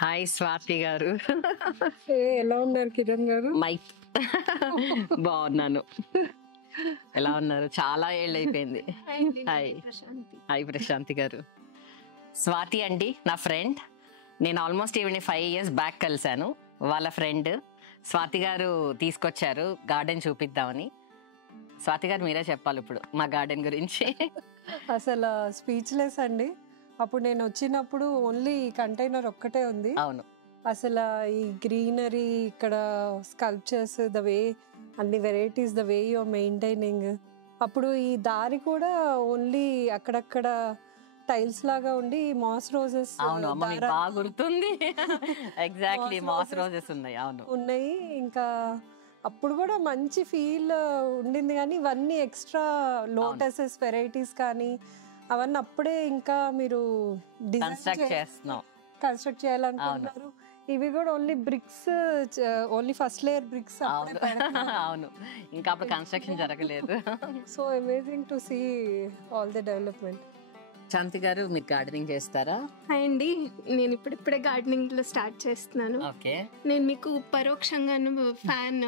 Hi Swathi గారు. ఎలా ఉన్నారు కిరణ్ గారు? మైక్ బాగున్నాను. ఎలా ఉన్నారు? చాలా ఏళ్ళు అయిపోయింది. హాయ్ హాయ్ ప్రశాంతి గారు. స్వాతి అండి నా ఫ్రెండ్. నేను ఆల్మోస్ట్ ఈవిని 5 years బ్యాక్ కలిశాను. వాళ్ళ ఫ్రెండ్ స్వాతి గారు తీసుకొచ్చారు గార్డెన్ చూపిద్దామని. స్వాతి గారు మీరే చెప్పాలి ఇప్పుడు మా గార్డెన్ గురించి. అసలు స్పీచ్లెస్ అండి. అప్పుడు నేను వచ్చినప్పుడు ఓన్లీ కంటైనర్ ఒక్కటే ఉంది. అవును, అసలు ఈ గ్రీనరీ, ఇక్కడ స్కల్ప్చర్స్, ద వే అన్ని varieties, the way you are maintaining. అప్పుడు ఈ దారి కూడా ఓన్లీ అక్కడక్కడ టైల్స్ లాగా ఉండి మాస్ రోజెస్ అవును అమ్మ మీకు బాగా గుర్తుంది. ఎగ్జాక్ట్లీ మాస్ రోజెస్ ఉన్నాయి. అవును ఉన్నాయి. ఇంకా అప్పుడు కూడా మంచి ఫీల్ ఉండింది, కానీ ఇవన్నీ ఎక్స్ట్రా లోటసెస్ వెరైటీస్ కానీ అవన్నీ అప్పుడే ఇంకా మీరు కన్స్ట్రక్ట్ చేయాలనుకుంటున్నారు. ఇవి కూడా only bricks, only first layer bricks. అవును, ఇంకా అప్పుడు కన్స్ట్రక్షన్ జరగలేదు. So amazing to see all the development. Shanti గారు మీరు గార్డెనింగ్ చేస్తారా? హాయ్ అండి, నేను ఇప్పుడిప్పుడే గార్డెనింగ్ లో స్టార్ట్ చేస్తున్నాను. నేను మీకు పరోక్షంగాను ఫ్యాన్.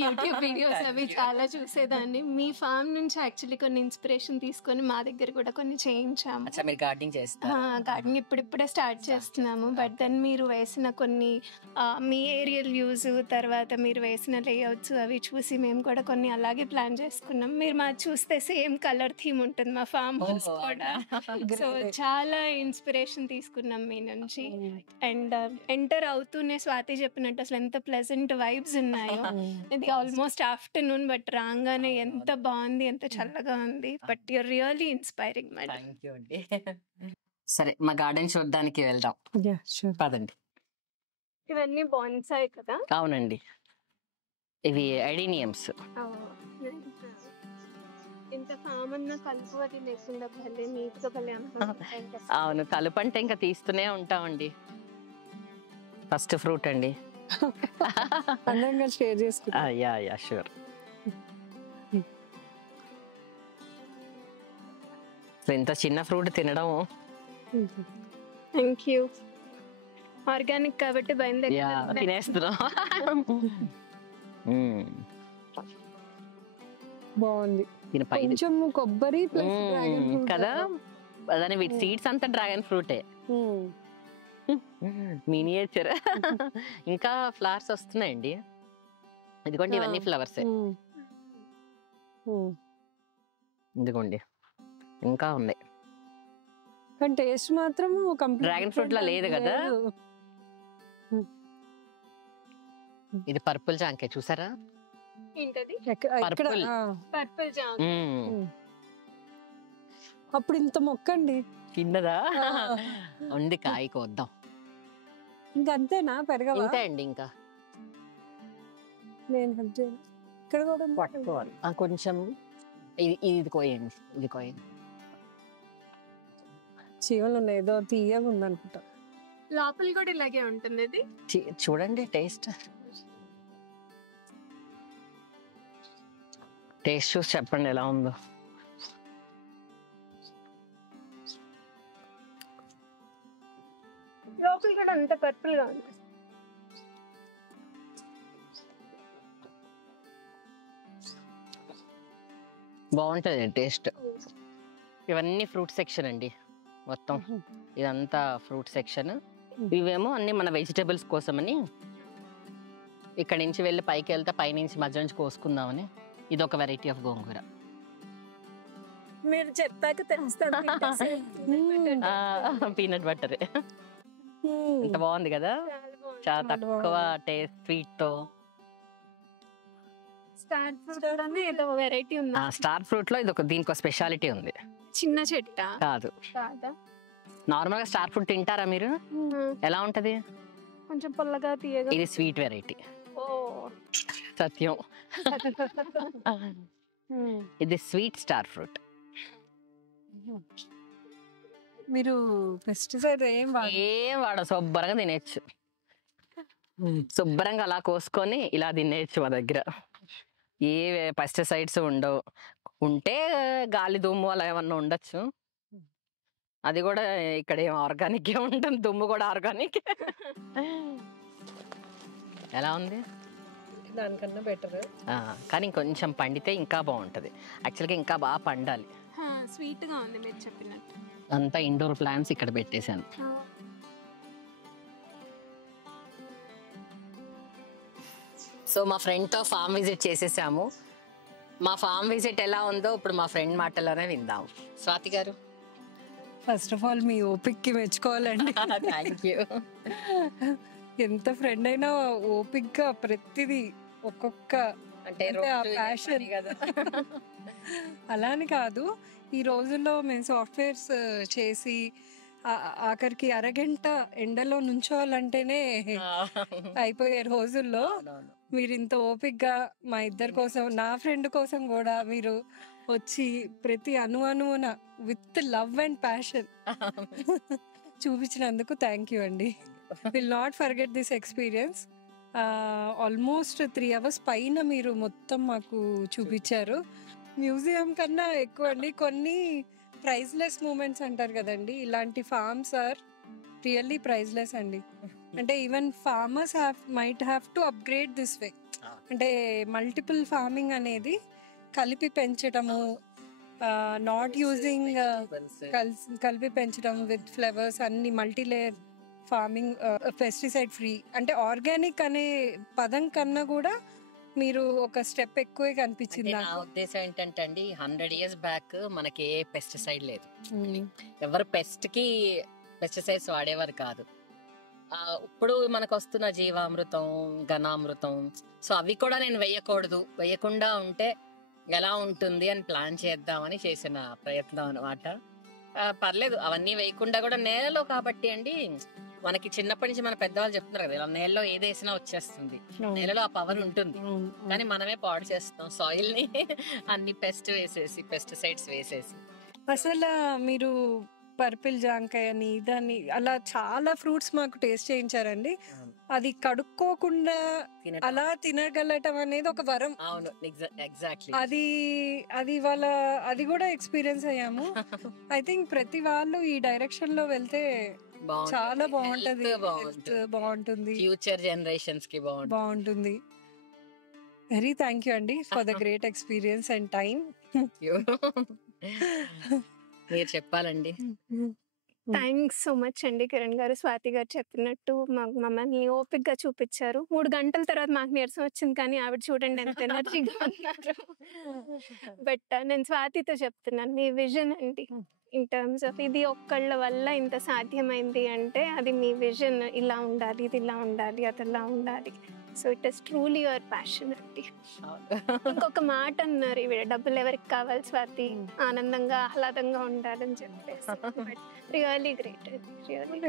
యూట్యూబ్ వీడియోస్ అవి చాలా చూసేదాన్ని. మీ ఫామ్ నుంచి యాక్చువల్లీ కొన్ని ఇన్స్పిరేషన్ తీసుకొని మా దగ్గర కూడా కొన్ని చేయించాము. గార్డెనింగ్ ఇప్పుడిప్పుడే స్టార్ట్ చేస్తున్నాము. బట్ దెన్ మీరు వేసిన కొన్ని మీ ఏరియల్ వ్యూస్, తర్వాత మీరు వేసిన లేఅవుట్స్ అవి చూసి మేము కూడా కొన్ని అలాగే ప్లాన్ చేసుకున్నాం. మీరు మా చూస్తే సేమ్ కలర్ థీమ్ ఉంటుంది మా ఫామ్ హౌస్ కూడా. సో చాలా ఇన్స్పిరేషన్ తీసుకున్నాం మీ నుంచి. అండ్ ఎంటర్ అవుతూనే స్వాతి చెప్పినట్టు అసలు ఎంత ప్లెజెంట్ వైబ్స్ ఉన్నాయో. ఇది ఆల్మోస్ట్ ఆఫ్టర్నూన్, బట్ రాగానే ఎంత బాగుంది, ఎంత చల్లగా ఉంది. But you're really inspiring madam. సరే మా గార్డెన్ చూడడానికి వెళ్దాం, పదండి. ఇవన్నీ బాన్సాయ్ కదా? అవునండి, ఇవి ఐడీనియమ్స్. ఇంత కామన్ కలుపు అది లేకుండా భలే నీట్ గా భలే. అవును, కలుపు అంటే ఇంకా తీస్తూనే ఉంటామండి. ఫస్ట్ ఫ్రూట్ అండి. అందంగా షేర్ చేసుకుంటా. Yeah sure. ఇంత చిన్న ఫ్రూట్ తినడం. Thank you. ఆర్గానిక్ కాబట్టి బయలుదేరి తినేస్తున్నాం. బాగుంది. కొంచెం కొబ్బరి కదా, అదే వీటి సీడ్స్ అంతా డ్రాగన్ ఫ్రూటే. మినియేచర్. ఇంకా ఫ్లవర్స్ వస్తున్నాయండి. ఇదిగోండి, ఇవన్నీ ఫ్లవర్సే. ఇదిగోండి ఇంకా ఉన్నాయి. కానీ టేస్ట్ మాత్రం డ్రాగన్ ఫ్రూట్ లా లేదు కదా. ఇది పర్పుల్ జాంకాయ చూసారా? అప్పుడు ఇంత మొక్కండి చిన్నదా ఉంది, కాయ కోద్దాం. ఇంకా అంతేనా? పెరగవా? ఇంతే అండి. ఇంకా ఇక్కడ కూడా పట్టుకోవాలి కొంచెం. ఇది కోయండి, ఇది కోయండి. చీమలు ఉన్నాయి, ఏదో తీయగా ఉందనుకుంటా. లోపల కూడా ఇలాగే ఉంటుంది. ఇది చూడండి, టేస్ట్ చూసి చెప్పండి ఎలా ఉందో. లోపల కూడా అంత పర్పుల్ గా ఉంది. బాగుంటది టేస్ట్. ఇవన్నీ ఫ్రూట్ సెక్షన్ అండి మొత్తం. ఇదంతా ఫ్రూట్ సెక్షన్. ఇవేమో అన్ని మన వెజిటేబుల్స్ కోసమని ఇక్కడ నుంచి వెళ్ళి పైకి వెళ్తే పైనుంచి మధ్య నుంచి కోసుకుందామని. ఇది ఒక వెరైటీ ఆఫ్ గోంగూర. మీరు చెప్పాక తెలుస్తుంది. Peanut butter. ఎంత బాగుంది కదా, చాలా తక్కువ టేస్ట్, స్వీట్ తో. స్టార్ ఫ్రూట్ ఏదో వెరైటీ ఉంది. స్టార్ ఫ్రూట్ లో ఇది ఒక, దీనికి ఒక స్పెషాలిటీ ఉంది. చిన్న చెట్ట కాదు, నార్మల్ గా స్టార్ ఫ్రూట్ తింటారా మీరు? ఎలా ఉంటది? కొంచెం పుల్లగా తీయగా. ఇది స్వీట్ వెరైటీ. సత్యం. ఇది స్వీట్ స్టార్ ఫ్రూట్. మీరు పెస్టిసైడ్ ఏం వాడ శుభ్రంగా తినేయచ్చు. శుభ్రంగా అలా కోసుకొని ఇలా తినేయచ్చు. మా దగ్గర ఏ పెస్టిసైడ్స్ ఉండవు. ఉంటే గాలి దుమ్ము అలా ఏమన్నా ఉండొచ్చు, అది కూడా ఇక్కడ ఏం ఆర్గానిక్ ఉంటుంది, దుమ్ము కూడా ఆర్గానిక్. ఎలా ఉంది? దానికన్నా బెటర్. కానీ ఇంకొంచెం పండితే ఇంకా బాగుంటుంది. యాక్చువల్గా ఇంకా బాగా పండాలి. స్వీట్గా ఉంది మీరు చెప్పినట్టు. అంతా ఇండోర్ ప్లాంట్స్ ఇక్కడ పెట్టేశాను. సో మా ఫ్రెండ్తో ఫామ్ విజిట్ చేసేసాము. మా ఫామ్ విజిట్ ఎలా ఉందో ఇప్పుడు మా ఫ్రెండ్ మాటల్లోనే విందాం. స్వాతి గారు, ఫస్ట్ ఆఫ్ ఆల్ మీ ఓపిక్కి మెచ్చుకోవాలండి. Thank you. ఎంత ఫ్రెండ్ అయినా ఓపిక్గా ప్రతిదీ ఒక్కొక్క అంటే ప్యాషన్ కదా. అలా అని కాదు, ఈ రోజుల్లో మేము సాఫ్ట్వేర్స్ చేసి ఆఖరికి అరగంట ఎండలో నుంచోవాలంటేనే అయిపోయే రోజుల్లో మీరు ఇంత ఓపిక్గా మా ఇద్దరి కోసం, నా ఫ్రెండ్ కోసం కూడా మీరు వచ్చి ప్రతి అణువున విత్ లవ్ అండ్ ప్యాషన్ చూపించినందుకు థ్యాంక్ యూ అండి. Will not forget this experience. Almost 3 hours పైన మీరు మొత్తం మాకు చూపించారు. మ్యూజియం కన్నా ఎక్కువ అండి. కొన్ని ప్రైజ్లెస్ మూమెంట్స్ అంటారు కదండి, ఇలాంటి ఫార్మ్స్ ఆర్ రియల్లీ ప్రైజ్లెస్ అండి. అంటే even farmers might have to upgrade this way. అంటే మల్టిపుల్ ఫార్మింగ్ అనేది కలిపి పెంచడము, నాట్ యూజింగ్ కలిపి పెంచడం విత్ ఫ్లేవర్స్, అన్ని మల్టీలేయర్ ఫార్మింగ్, పెస్టిసైడ్ ఫ్రీ. అంటే ఆర్గానిక్ అనే పదం కన్నా కూడా మీరు ఒక స్టెప్ ఎక్కువే కనిపించింది. నా ఉద్దేశం ఏంటంటే అండి, 100 years బ్యాక్ మనకి ఏ పెస్టిసైడ్ లేదు, ఎవరు పెస్ట్కి పెస్టిసైడ్స్ వాడేవారు కాదు. ఇప్పుడు మనకు వస్తున్న జీవామృతం, ఘనామృతం, సో అవి కూడా నేను వేయకుండా ఉంటే ఎలా ఉంటుంది అని ప్లాన్ చేద్దామని చేసిన ప్రయత్నం అనమాట. పర్లేదు, అవన్నీ వేయకుండా కూడా నేలలో కాబట్టి అండి, మనకి చిన్నప్పటి నుంచి మన పెద్దవాళ్ళు చెప్తున్నారు కదా, ఇలా నేలలో ఏది వేసినా వచ్చేస్తుంది, నేలలో ఆ పవర్ ఉంటుంది. కానీ మనమే పాడు చేస్తాం సాయిల్ ని, అన్ని పెస్టిసైడ్స్ వేసేసి. అసలు మీరు పర్పిల్ జాంకాయ అని దాన్ని అలా చాలా ఫ్రూట్స్ మాకు టేస్ట్ చేయించారండి. అది కడుక్కోకుండా అలా తినగలటం అనేది ఒక వరం. అవును, ఎగ్జాక్ట్లీ. అది వాళ్ళ అది కూడా ఎక్స్పీరియన్స్ అయ్యాము. ఐ థింక్ ప్రతి వాళ్ళు ఈ డైరెక్షన్ లో వెళ్తే చాలా బాగుంటుంది, ఫ్యూచర్ జనరేషన్స్ కి బాగుంటుంది. వెరీ థ్యాంక్ యూ అండి for the great experience and time. మీరు చెప్పాలండి. థ్యాంక్స్ సో మచ్ అండి కిరణ్ గారు. స్వాతి గారు చెప్పినట్టు మమ్మల్ని ఓపిక్గా చూపించారు. 3 గంటల తర్వాత మాకు నీరసం వచ్చింది, కానీ ఆవిడ చూడండి ఎంత ఎనర్జీగా ఉన్నారు. బట్ నేను స్వాతితో చెప్తున్నాను, మీ విజన్ అండి ఇన్ టర్మ్స్ ఆఫ్ ఇది ఒక్కళ్ళ వల్ల ఇంత సాధ్యమైంది అంటే అది మీ విజన్. ఇలా ఉండాలి, ఇది ఇలా ఉండాలి, అది ఇలా ఉండాలి. So it is truly your passion అండి. ఇంకొక మాట అన్నారు, ఇవి డబ్బులు ఎవరికి కావాలి స్వాతి, ఆనందంగా ఆహ్లాదంగా ఉండాలని చెప్పేసి. Really great.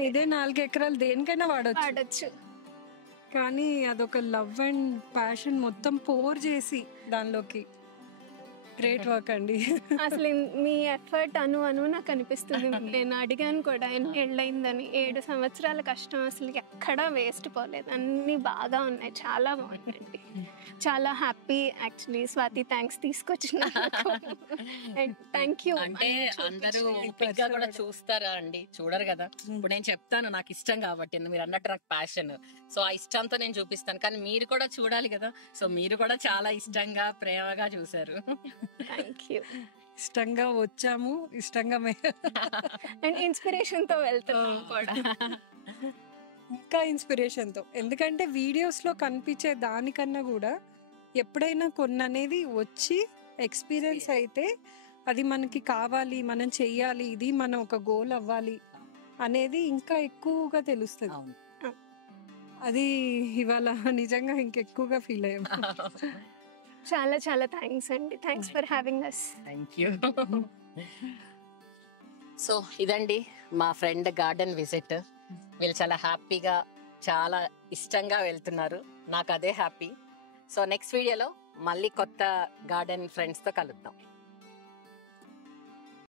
ఇదే 4 ఎకరాలు దేనికైనా వాడచ్చు, కానీ అదొక లవ్ అండ్ ప్యాషన్ మొత్తం పోర్ చేసి దానిలోకి. గ్రేట్ వర్క్ అండి. అసలు మీ ఎఫర్ట్ అను నాకు అనిపిస్తుంది. నేను అడిగాను కూడా ఎన్ని ఏళ్ళైందని. 7 సంవత్సరాల కష్టం అసలు ఎక్కడా వేస్ట్ పోలేదు, అన్ని బాగా ఉన్నాయి, చాలా బాగుందండి. చాలా హ్యాపీ యాక్చువల్లీ. స్వాతి థ్యాంక్స్ తీసుకొచ్చిన. Thank you. అంటే అందరూ ఓపికగా కూడా చూస్తారా అండి? చూడరు కదా. ఇప్పుడు నేను చెప్తాను నాకు ఇష్టం కాబట్టి, మీరు అన్నట్టు నాకు ప్యాషన్, సో ఆ ఇష్టంతో నేను చూపిస్తాను, కానీ మీరు కూడా చూడాలి కదా. సో మీరు కూడా చాలా ఇష్టంగా ప్రేమగా చూసారు. Thank you. ఇష్టంగా వచ్చాము, ఇష్టంగా అండ్ ఇన్స్పిరేషన్ తో వెళ్తున్నాం కూడా, ఇంకా ఇన్స్పిరేషన్ తో. ఎందుకంటే వీడియోస్ లో కనిపించే దానికన్నా కూడా ఎప్పుడైనా కొన్ని అనేది వచ్చి ఎక్స్పీరియన్స్ అయితే అది మనకి కావాలి, మనం చెయ్యాలి, ఇది మన ఒక గోల్ అవ్వాలి అనేది ఇంకా ఎక్కువగా తెలుస్తుంది. అది ఇవాళ నిజంగా ఇంకెక్కువగా ఫీల్ అయ్యాం. చాలా చాలా థ్యాంక్స్ అండి. Thanks for having us. Thank you. So ఇదండి మా ఫ్రెండ్ గార్డెన్ విజిట్. వీళ్ళు చాలా హ్యాపీగా, చాలా ఇష్టంగా వెళ్తున్నారు, నాకు అదే హ్యాపీ. సో నెక్స్ట్ వీడియోలో మళ్ళీ కొత్త గార్డెన్ ఫ్రెండ్స్తో కలుద్దాం.